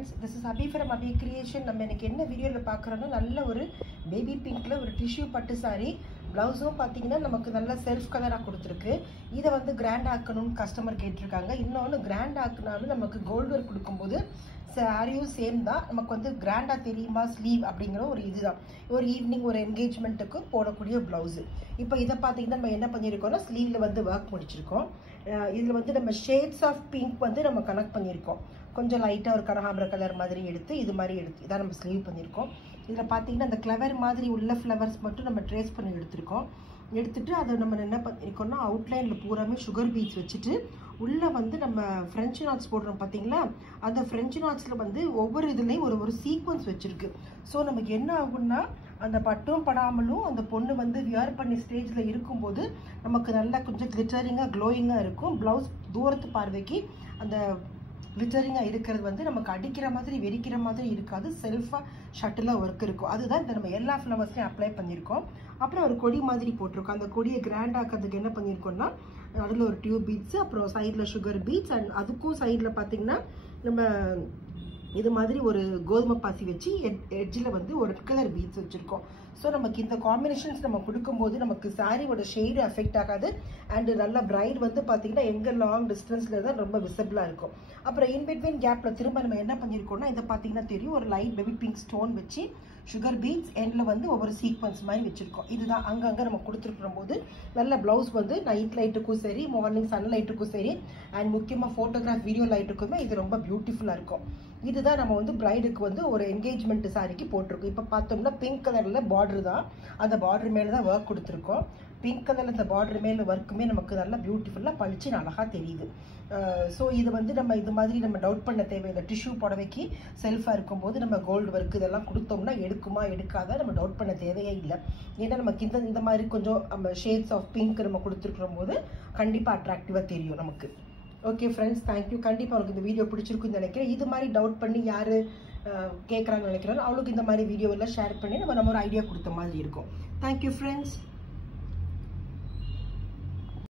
friends, this is Abhi from Abhi Creation. நம்ம இன்னைக்கு என்ன வீடியோல பார்க்கறோம்னா நல்ல ஒரு பேபி பிங்க்ல ஒரு டிஷ்யூ பட்டு saree ப்ளவுஸும் பாத்தீங்கன்னா நமக்கு நல்ல செல்ஃப் கலரா கொடுத்திருக்கு. இத வந்து கிராண்ட் ஆக்கணும்னு கஸ்டமர் கேட்டிருக்காங்க. இன்னொன்னு கிராண்ட் ஆக்குனாலும் நமக்கு கோல்ட் ஒர்க் கொடுக்கும்போது சாரியும் சேம் தான். நமக்கு வந்து கிராண்டா தெரியுமா ஸ்லீவ் அப்படிங்கிற ஒரு இதுதான். ஒரு ஈவினிங் ஒரு என்கேஜ்மெண்ட்டுக்கு போடக்கூடிய ப்ளவுஸ். இப்போ இதை பார்த்தீங்கன்னா நம்ம என்ன பண்ணியிருக்கோம்னா ஸ்லீவ்ல வந்து ஒர்க் முடிச்சிருக்கோம். இதில் வந்து நம்ம ஷேட்ஸ் ஆஃப் பிங்க் வந்து நம்ம கனெக்ட் பண்ணியிருக்கோம். கொஞ்சம் லைட்டாக ஒரு கனகாம்பர கலர் மாதிரி எடுத்து இது மாதிரி எடுத்து இதான் நம்ம ஸ்லீவ் பண்ணியிருக்கோம். இதில் பார்த்தீங்கன்னா அந்த கிளவர் மாதிரி உள்ள ஃப்ளவர்ஸ் மட்டும் நம்ம ட்ரேஸ் பண்ணி எடுத்திருக்கோம். எடுத்துட்டு அதை நம்ம என்ன பண்ணிருக்கோம்னா அவுட்லைனில் பூராமே சுகர் பீட்ஸ் வச்சுட்டு உள்ளே வந்து நம்ம ஃப்ரெஞ்சு நாட்ஸ் போடுறோம் பார்த்தீங்களா, அந்த ஃப்ரெஞ்சு நாட்ஸில் வந்து ஒவ்வொரு இதுலேயும் ஒரு சீக்வன்ஸ் வச்சுருக்கு. ஸோ நமக்கு என்ன ஆகும்னா அந்த பட்டும் படாமலும் அந்த பொண்ணு வந்து வியர் பண்ணி ஸ்டேஜில் இருக்கும்போது நமக்கு நல்லா கொஞ்சம் கிளிட்டரிங்காக க்ளோயிங்காக இருக்கும். ப்ளவுஸ் தூரத்து பார்வைக்கு அந்த கிளிட்டரிங்காக இருக்கிறது வந்து நமக்கு அடிக்கிற மாதிரி வெடிக்கிற மாதிரி இருக்காது. செல்ஃபாக ஷட்டிலாக ஒர்க் இருக்கும். அதுதான் இந்த நம்ம எல்லா ஃப்ளவர்ஸ்லையும் அப்ளை பண்ணியிருக்கோம். அப்புறம் ஒரு கொடி மாதிரி போட்டிருக்கோம். அந்த கொடியை கிராண்ட் ஆக்கிறதுக்கு என்ன பண்ணியிருக்கோம்னா அதில் ஒரு டியூப் பீட்ஸு, அப்புறம் சைடில் சுகர் பீட்ஸ், அண்ட் அதுக்கும் சைடில் பார்த்தீங்கன்னா நம்ம இது மாதிரி ஒரு கோதுமை பாசி வச்சு எட்ஜில் வந்து ஒரு ரெட் கலர் பீட்ஸ் வச்சுருக்கோம். ஸோ நமக்கு இந்த காம்பினேஷன்ஸ் நம்ம கொடுக்கும்போது நமக்கு சாரியோட ஷேடு அஃபெக்ட் ஆகாது. அண்டு நல்ல பிரைட் வந்து பார்த்தீங்கன்னா எங்கே லாங் டிஸ்டன்ஸில் தான் ரொம்ப விசிபிளாக இருக்கும். அப்புறம் இன்பிட்வீன் கேப்பில் திரும்ப நம்ம என்ன பண்ணியிருக்கோம்னா இதை பார்த்தீங்கன்னா தெரியும், ஒரு லைட் பேபி பிங்க் ஸ்டோன் வச்சு சுகர் பீட்ஸ் எண்டில் வந்து ஒவ்வொரு சீக்வன்ஸ் மாதிரி வச்சுருக்கோம். இதுதான் அங்கங்கே நம்ம கொடுத்துருக்கும் போது நல்ல ப்ளவுஸ் வந்து நைட் லைட்டுக்கும் சரி, மார்னிங் சன் லைட்டுக்கும் சரி, அண்ட் முக்கியமாக ஃபோட்டோகிராஃப் வீடியோ லைட்டுக்குமே இது ரொம்ப பியூட்டிஃபுல்லாக இருக்கும். இதுதான் நம்ம வந்து பிரைடுக்கு வந்து ஒரு என்கேஜ்மெண்ட் சாரிக்கு போட்டிருக்கோம். இப்போ பார்த்தோம்னா பிங்க் கலரில் பார்டர் தான், அந்த பார்டர் மேலே தான் ஒர்க் கொடுத்துருக்கோம். பிங்க் கலரில் இந்த பார்டர் மேலே ஒர்க்குமே நமக்கு நல்லா பியூட்டிஃபுல்லாக பளிச்சு அழகாக தெரியுது. ஸோ இது வந்து நம்ம இது மாதிரி நம்ம டவுட் பண்ண தேவையில்லை. டிஷ்யூ புடவைக்கு செல்ஃபாக இருக்கும்போது நம்ம கோல்டு ஒர்க் இதெல்லாம் கொடுத்தோம்னா எடுக்குமா எடுக்காத நம்ம டவுட் பண்ண தேவையே இல்லை. ஏன்னா நமக்கு இந்த மாதிரி கொஞ்சம் நம்ம ஷேட்ஸ் ஆஃப் பிங்க் நம்ம கொடுத்துருக்கிற போது கண்டிப்பாக அட்ராக்டிவாக தெரியும் நமக்கு. Okay friends, thank you. கண்டிப்பாக உங்களுக்கு இந்த வீடியோ பிடிச்சிருக்குன்னு நினைக்கிறேன். இது மாதிரி டவுட் பண்ணி யார் கேட்குறாங்கன்னு நினைக்கிறாங்க அவங்களுக்கு இந்த மாதிரி வீடியோவெல்லாம் ஷேர் பண்ணி நம்ம ஒரு ஐடியா கொடுத்த மாதிரி இருக்கும். Thank you friends.